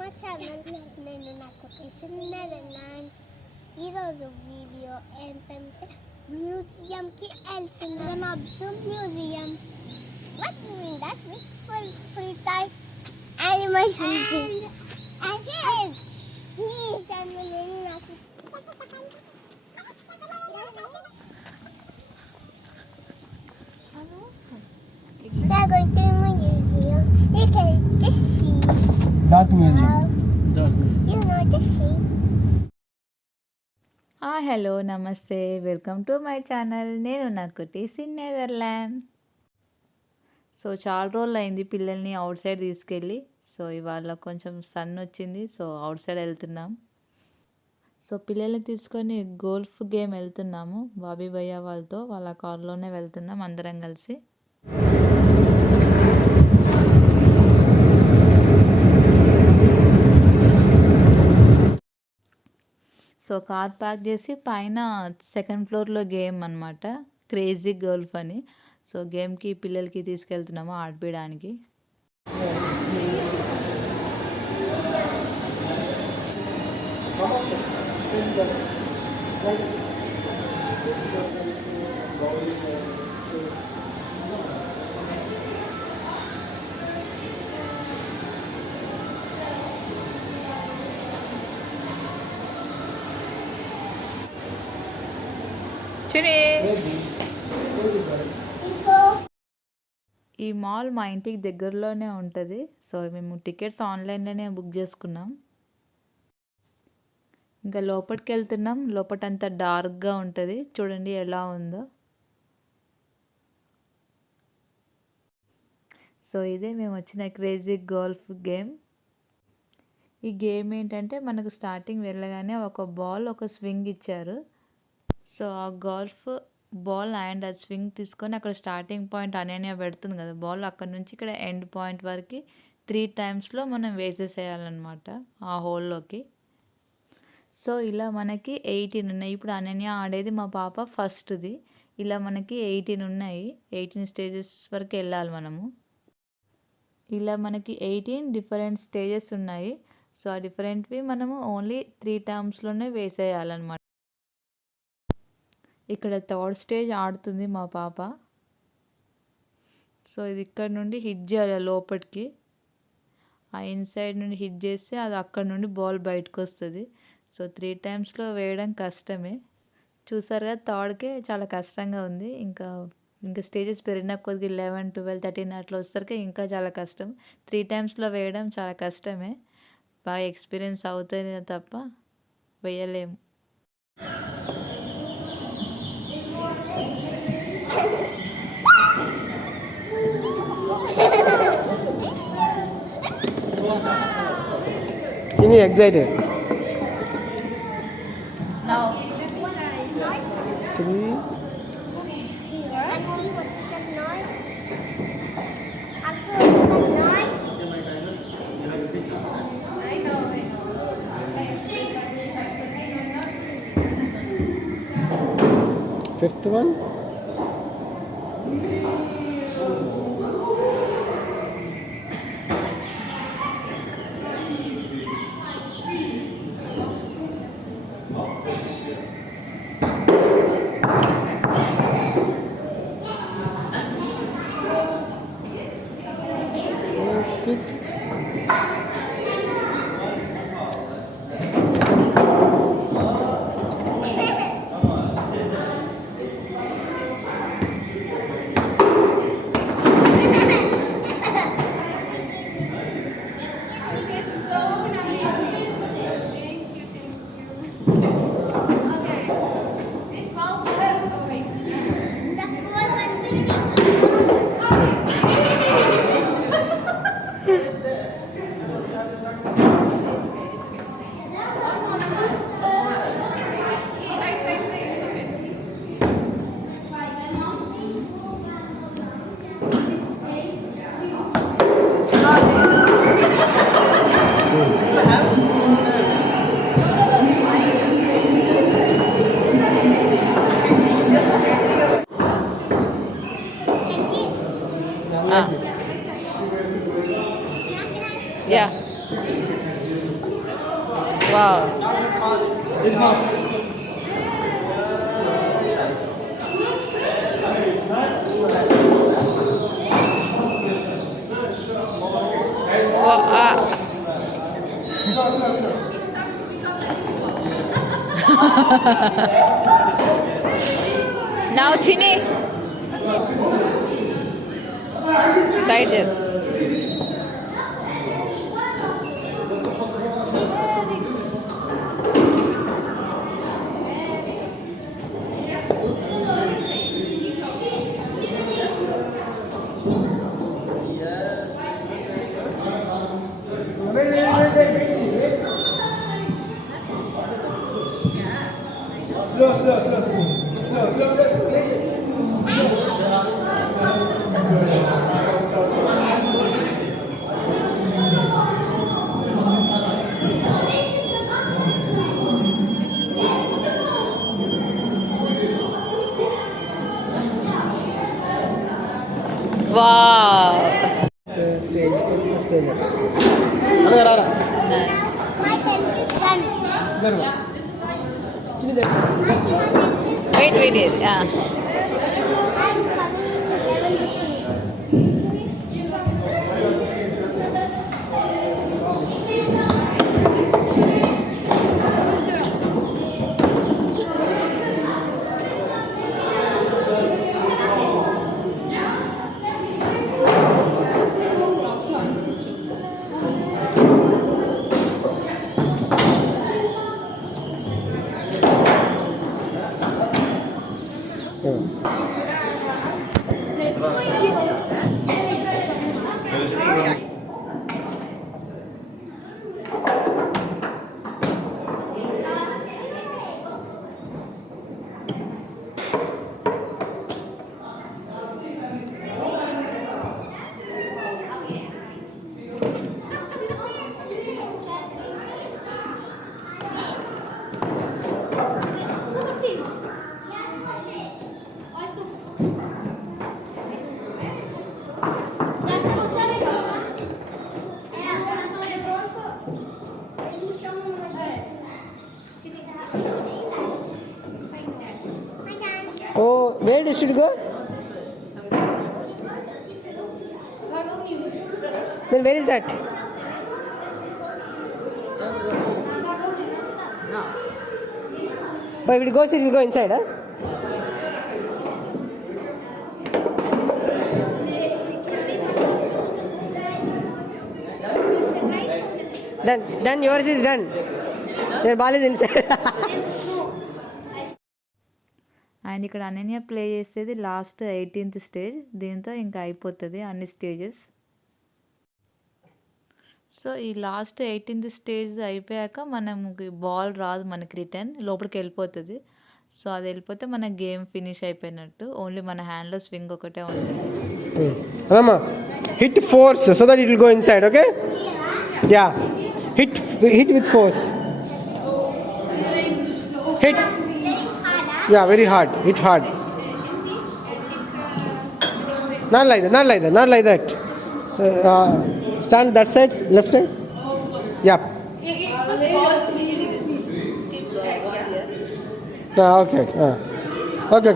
మా ఛానల్ నేను నాకు తెలిసిందేనా ఈరోజు వీడియో ఏంటంటే మ్యూజియంకి వెళ్తున్నాను. Observe museum what doing that with full time animals and kids me channel నాకు we're going to the museum. You can just see Dark museum. you know just see hello నమస్తే, వెల్కమ్ టు మై ఛానల్. నేను నకుటీస్ in Netherland. So చాలా రోజులు అయింది పిల్లల్ని out side తీసుకెళ్ళి. సో ఇవాళ కొంచెం సన్ వచ్చింది, సో అవుట్ సైడ్ వెళ్తున్నాం. సో పిల్లల్ని తీసుకొని గోల్ఫ్ గేమ్ వెళ్తున్నాము బాబీ భయ్య వాళ్ళతో. వాళ్ళ కార్లోనే వెళ్తున్నాం అందరం కలిసి. సో కార్ పార్క్ చేసి పైన సెకండ్ ఫ్లోర్లో గేమ్ అనమాట, క్రేజీ గోల్ఫ్ అని. సో గేమ్కి పిల్లలకి తీసుకెళ్తున్నాము ఆడిపించడానికి. ఈ మాల్ మా ఇంటికి దగ్గరలోనే ఉంటుంది. సో మేము టికెట్స్ ఆన్లైన్లోనే బుక్ చేసుకున్నాం. ఇంకా లోపలికి వెళ్తున్నాం. లోపటంతా డార్క్గా ఉంటుంది, చూడండి ఎలా ఉందో. సో ఇదే మేము వచ్చిన క్రేజీ గోల్ఫ్ గేమ్. ఈ గేమ్ ఏంటంటే మనకు స్టార్టింగ్ వెళ్ళగానే ఒక బాల్ ఒక స్వింగ్ ఇచ్చారు. సో ఆ గోల్ఫ్ బాల్ అండ్ ఆ స్వింగ్ తీసుకొని అక్కడ స్టార్టింగ్ పాయింట్ అనేనే పెడుతుంది కదా బాల్, అక్కడ నుంచి ఇక్కడ ఎండ్ పాయింట్ వరకు 3 టైమ్స్లో మనం వేసేసేయాలన్నమాట ఆ హోల్లోకి. సో ఇలా మనకి 18 ఉన్నాయి. ఇప్పుడు అనన్య ఆడేది మా పాప ఫస్ట్ది. ఇలా మనకి 18 ఉన్నాయి. 18 స్టేజెస్ వరకు వెళ్ళాలి మనము. ఇలా మనకి 18 డిఫరెంట్ స్టేజెస్ ఉన్నాయి. సో ఆ డిఫరెంట్వి మనము ఓన్లీ 3 టైమ్స్లోనే వేసేయాలన్నమాట. ఇక్కడ థర్డ్ స్టేజ్ ఆడుతుంది మా పాప. సో ఇది ఇక్కడ నుండి హిట్ చేయాలి లోపలికి. ఆ ఇన్సైడ్ నుండి హిట్ చేస్తే అది అక్కడ నుండి బాల్ బయటకు వస్తుంది. సో 3 టైమ్స్లో వేయడం కష్టమే. చూసారు కదా, థర్డ్కే చాలా కష్టంగా ఉంది. ఇంకా స్టేజెస్ పెరిగిన కొద్దిగా 11, 12, 13 అట్లా వచ్చేసరికి ఇంకా చాలా కష్టం. 3 టైమ్స్లో వేయడం చాలా కష్టమే. బాగా ఎక్స్పీరియన్స్ అవుతుంది తప్ప వేయలేము. Kimi excited. Now 3. Fifth one. Sixth. Yeah. Wow. Now Chini. Side there. Wow. Stage. My tent is done. Wait. Yeah. I'm coming 11. Oh, where did you go? Then where is that? Oh, if it goes, it will go inside, huh? Done. Yours is done. Your ball is inside. And ఇక్కడ అనన్య ప్లే చేసేది last 18th stage. దీంతో ఇంకా అయిపోతుంది అన్ని stages. So ఈ last 18th stage అయిపోయాక మనకి బాల్ రాదు, మనకి రిటర్న్ లోపలికి వెళ్ళిపోతుంది. సో అది వెళ్ళిపోతే మన గేమ్ ఫినిష్ అయిపోయినట్టు. ఓన్లీ మన హ్యాండ్లో స్వింగ్ ఒకటే ఉంటుంది. Rama, hit force so that it will go inside, okay? Yeah. Hit with force. Hit. Yeah, very hard. Hit hard. Not like that. Stand that side, left side. Yeah. Okay. Okay.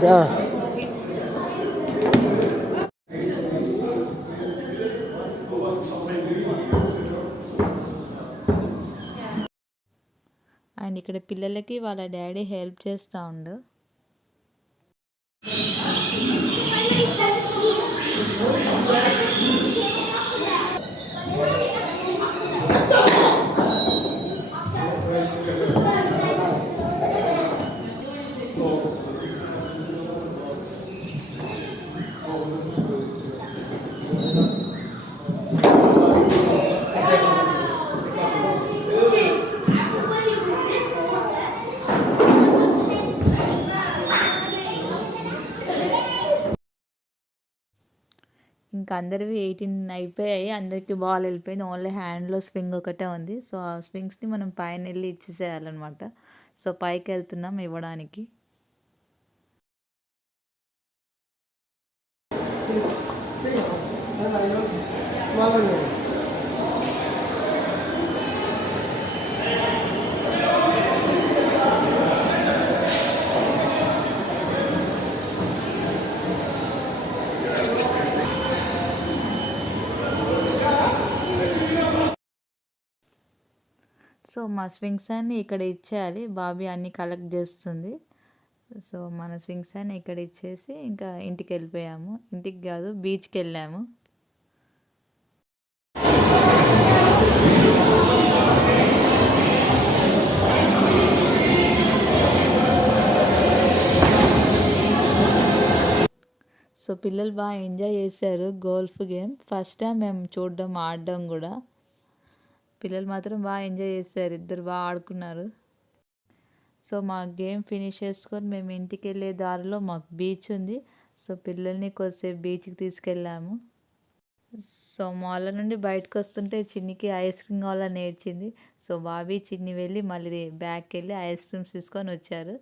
And ఇక్కడ పిల్లలకి వాళ్ళ daddy help చేస్తూ ఉండు. ఇంకా అందరివి 18 అయిపోయాయి. అందరికీ బాల్ వెళ్ళిపోయింది. ఓన్లీ హ్యాండ్లో స్వింగ్ ఒకటే ఉంది. సో ఆ స్వింగ్స్ని మనం పైన వెళ్ళి ఇచ్చేసేయాలన్నమాట. సో పైకి వెళ్తున్నాం ఇవ్వడానికి. సో మా స్వింగ్స్ అన్ని ఇక్కడ ఇచ్చేయాలి. బాబీ అన్ని కలెక్ట్ చేస్తుంది. సో మన స్వింగ్స్ అన్ని ఇక్కడ ఇచ్చేసి ఇంకా ఇంటికి వెళ్ళిపోయాము. ఇంటికి కాదు, బీచ్కి వెళ్ళాము. సో పిల్లలు బాగా ఎంజాయ్ చేశారు గోల్ఫ్ గేమ్. ఫస్ట్ టైం మేము చూడడం, ఆడడం కూడా. పిల్లలు మాత్రం బాగా ఎంజాయ్ చేశారు, ఇద్దరు బాగా ఆడుకున్నారు. సో మా గేమ్ ఫినిష్ చేసుకొని మేము ఇంటికి వెళ్ళే దారిలో మాకు బీచ్ ఉంది. సో పిల్లల్ని కొద్దిసేపు బీచ్కి తీసుకెళ్ళాము. సో మాల్ నుండి బయటకు వస్తుంటే చిన్నికి ఐస్ క్రీమ్ కావాలని ఏడ్చింది. సో బాబీ, చిన్ని వెళ్ళి మళ్ళీ బ్యాగ్కి వెళ్ళి ఐస్ క్రీమ్స్ తీసుకొని వచ్చారు.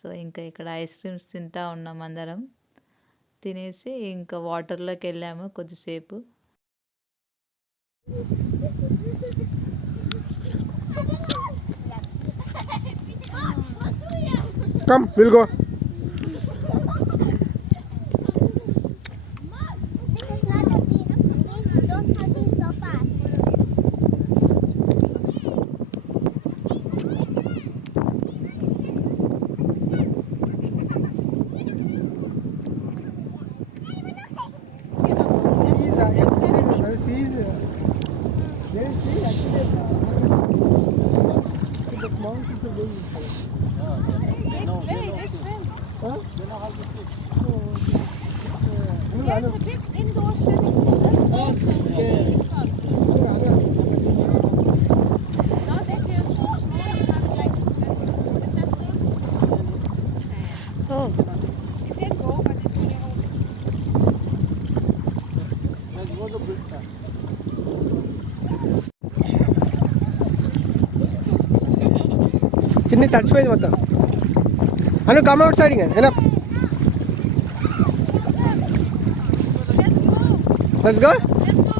సో ఇంకా ఇక్కడ ఐస్ క్రీమ్స్ తింటా ఉన్నాం అందరం. తినేసి ఇంకా వాటర్లోకి వెళ్ళాము కొద్దిసేపు. Come, we'll go. This is not a big place. You don't have these so fast. There's a big indoor swimming pool. That's also really fun. Now that you're so small, you have like Bethesda. Oh, You can go, but it's on your own. చిన్ని తడిచిపోయింది మొత్తం. అను come out side ఇంకా enough. Let's let's go. Go. Let's go.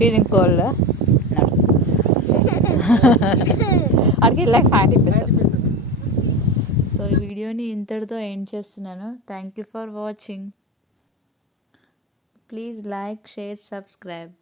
Feeling cold. అడిగి ఇలా ఫ్యాన్ ఇప్పిస్తాను. సో ఈ వీడియోని ఇంతటితో ఎండ్ చేస్తున్నాను. Thank you for watching. Please like, share, subscribe.